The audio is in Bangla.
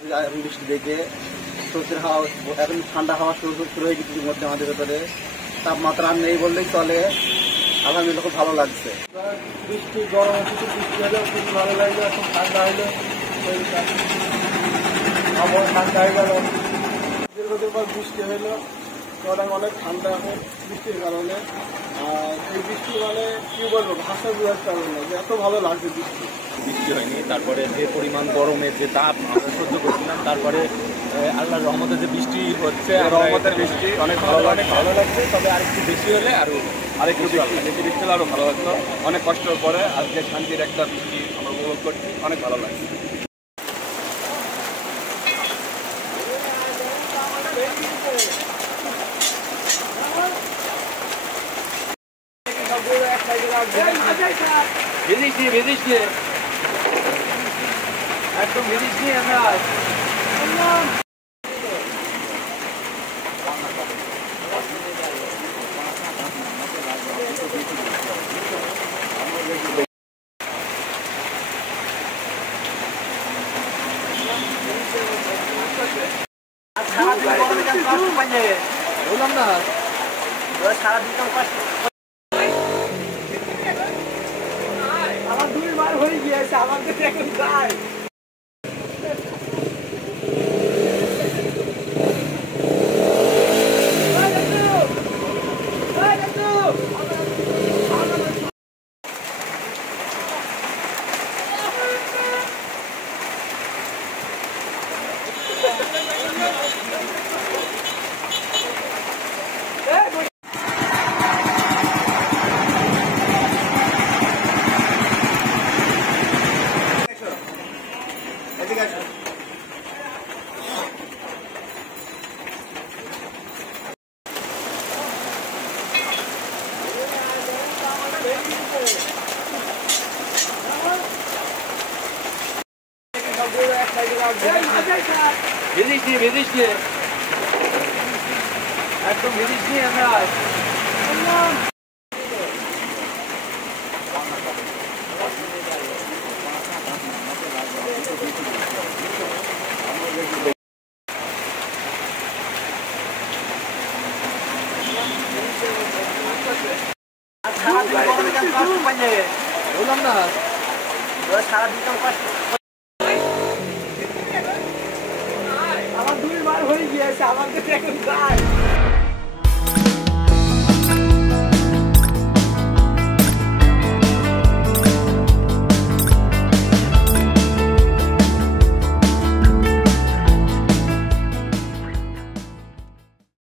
বৃষ্টি দেখে স্রোতের হাওয়া এখন ঠান্ডা হাওয়া শুরু হয়ে গেছে মধ্যে আমাদের ভেতরে তাপমাত্রা নেই বললেই চলে। আলহামদুলিল্লাহ খুব ভালো লাগছে। বৃষ্টি গরম হচ্ছে, বৃষ্টি হলেও খুব ভালো লাগবে। এখন ঠান্ডা হলে আবহাওয়া ঠান্ডা হয়ে গেল, দীর্ঘদিন পর বৃষ্টি হইলো, গরম অনেক ঠান্ডা এখন বৃষ্টির কারণে। আর এই বৃষ্টি মানে কি বলবো, ভাষা বোঝাতে পারবো না যে এত ভালো লাগছে বৃষ্টি। বৃষ্টি হয়নি, তারপরে যে পরিমাণ গরমের যে তাপ আমরা সহ্য করছিলাম, তারপরে আল্লাহর রহমতে যে বৃষ্টি হচ্ছে, রহমতের বৃষ্টি অনেক ভালো লাগছে। তবে আরেকটু বেশি হলে আরেকটু বৃষ্টি হলে আরও ভালো লাগতো। অনেক কষ্টের পরে আজকে শান্তির একটা বৃষ্টি আমরা উপভোগ করছি, অনেক ভালো লাগছে। ভেজিস নিয়ে একদম ভেজিস নিয়ে আমরা বললাম না সারাদিন আমার 2 বার হয়ে গিয়েছে, আমাদের এখন যায়। ভেজিস নিয়ে একদম ভেজিস নিয়ে আমরা বললাম না সারাদিন আমার 2 বার হয়ে গিয়েছে, আমাদের এখন যায়।